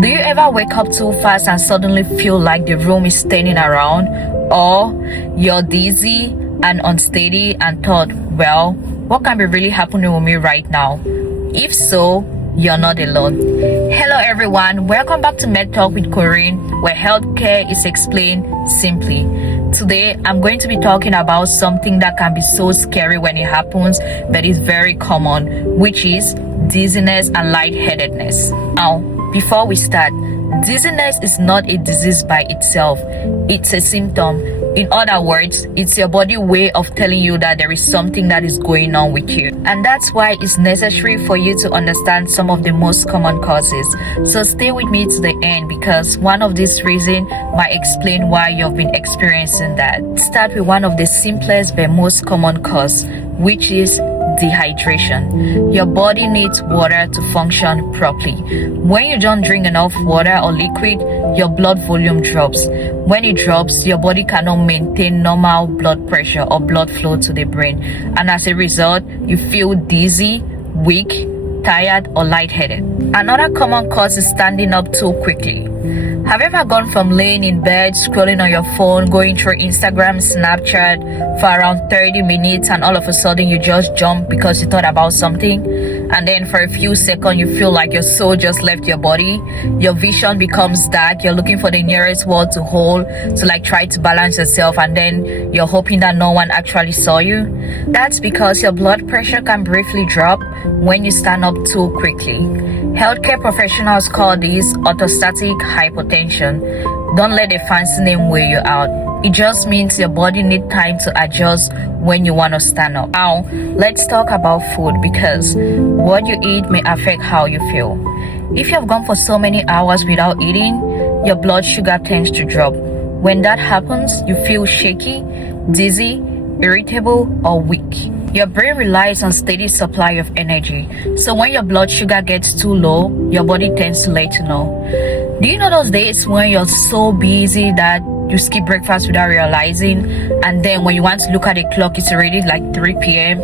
Do you ever wake up too fast and suddenly feel like the room is spinning around? Or you're dizzy and unsteady and thought, well, what can be really happening with me right now? If so, you're not alone. Hello everyone, welcome back to Med Talk with Corinne, where healthcare is explained simply. Today, I'm going to be talking about something that can be so scary when it happens, but is very common, which is dizziness and lightheadedness. Now, before we start, dizziness is not a disease by itself. It's a symptom. In other words, it's your body way of telling you that there is something that is going on with you. And that's why it's necessary for you to understand some of the most common causes. So stay with me to the end, because one of these reasons might explain why you've been experiencing that. Start with one of the simplest but most common cause, which is dehydration. Your body needs water to function properly. When you don't drink enough water or liquid, your blood volume drops. When it drops, your body cannot maintain normal blood pressure or blood flow to the brain, and as a result, you feel dizzy, weak, tired, or lightheaded. Another common cause is standing up too quickly. Have you ever gone from laying in bed, scrolling on your phone, going through Instagram, Snapchat for around 30 minutes, and all of a sudden you just jump because you thought about something? And then for a few seconds you feel like your soul just left your body. Your vision becomes dark. You're looking for the nearest wall to hold to try to balance yourself, and then you're hoping that no one actually saw you. That's because your blood pressure can briefly drop when you stand up too quickly. Healthcare professionals call this orthostatic hypotension. Don't let a fancy name weigh you out. It just means your body needs time to adjust when you want to stand up. Now, let's talk about food, because what you eat may affect how you feel. If you have gone for so many hours without eating, your blood sugar tends to drop. When that happens, you feel shaky, dizzy, irritable, or weak. Your brain relies on steady supply of energy, so when your blood sugar gets too low, your body tends to let you know. Do you know those days when you're so busy that you skip breakfast without realizing, and then when you want to look at the clock, it's already like 3 p.m.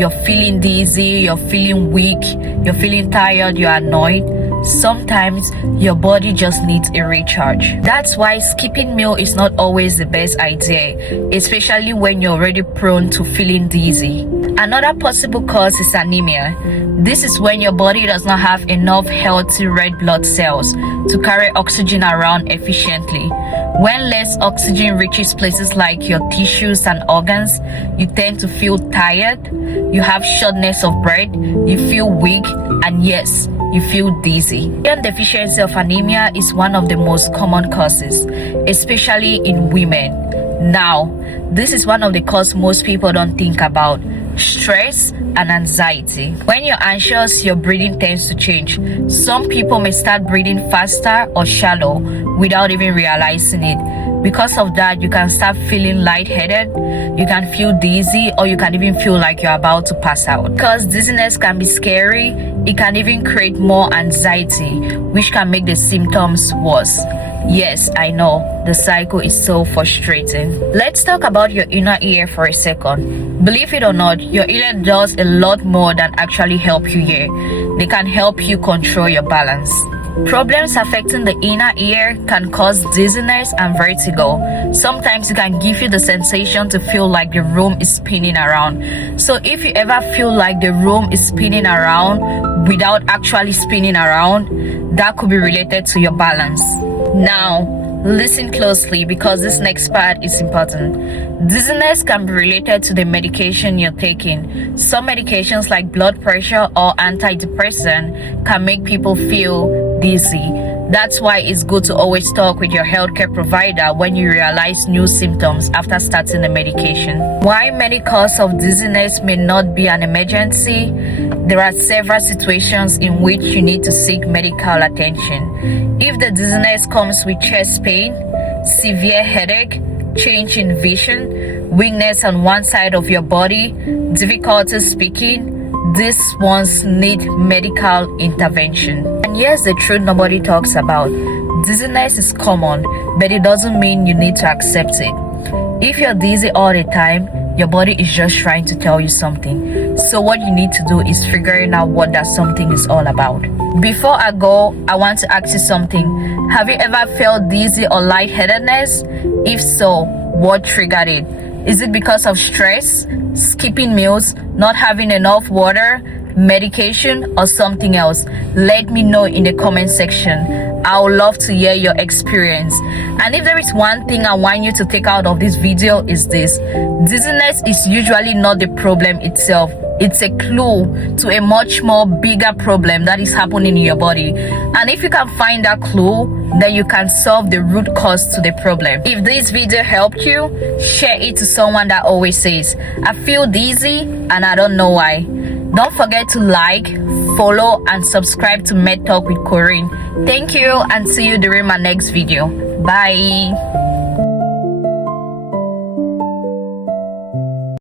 You're feeling dizzy, you're feeling weak, you're feeling tired, you're annoyed? Sometimes your body just needs a recharge. That's why skipping meal is not always the best idea, especially when you're already prone to feeling dizzy. Another possible cause is anemia. This is when your body does not have enough healthy red blood cells to carry oxygen around efficiently. When less oxygen reaches places like your tissues and organs, you tend to feel tired, you have shortness of breath, you feel weak, and yes, you feel dizzy. Iron deficiency of anemia is one of the most common causes, especially in women. Now, this is one of the causes most people don't think about: stress and anxiety. When you're anxious, your breathing tends to change. Some people may start breathing faster or shallow without even realizing it. Because of that, you can start feeling lightheaded, you can feel dizzy, or you can even feel like you're about to pass out. Because dizziness can be scary, it can even create more anxiety, which can make the symptoms worse. Yes, I know, the cycle is so frustrating. Let's talk about your inner ear for a second. Believe it or not, your ear does a lot more than actually help you hear. They can help you control your balance. Problems affecting the inner ear can cause dizziness and vertigo. Sometimes it can give you the sensation to feel like the room is spinning around. So if you ever feel like the room is spinning around without actually spinning around, that could be related to your balance. Now, listen closely, because this next part is important. Dizziness can be related to the medication you're taking. Some medications like blood pressure or antidepressant can make people feel dizzy. That's why it's good to always talk with your healthcare provider when you realize new symptoms after starting the medication. Why many causes of dizziness may not be an emergency? There are several situations in which you need to seek medical attention. If the dizziness comes with chest pain, severe headache, change in vision, weakness on one side of your body, difficulty speaking, these ones need medical intervention. And here's the truth nobody talks about. Dizziness is common, but it doesn't mean you need to accept it. If you're dizzy all the time, your body is just trying to tell you something. So what you need to do is figuring out what that something is all about. Before I go, I want to ask you something. Have you ever felt dizzy or lightheadedness? If so, what triggered it? Is it because of stress, skipping meals, not having enough water, medication, or something else? Let me know in the comment section. I would love to hear your experience. And if there is one thing I want you to take out of this video, is this: dizziness is usually not the problem itself. It's a clue to a much more bigger problem that is happening in your body. And if you can find that clue, then you can solve the root cause to the problem. If this video helped you, share it to someone that always says, I feel dizzy and I don't know why. Don't forget to like, follow, and subscribe to Med Talk with Corinne. Thank you, and see you during my next video. Bye.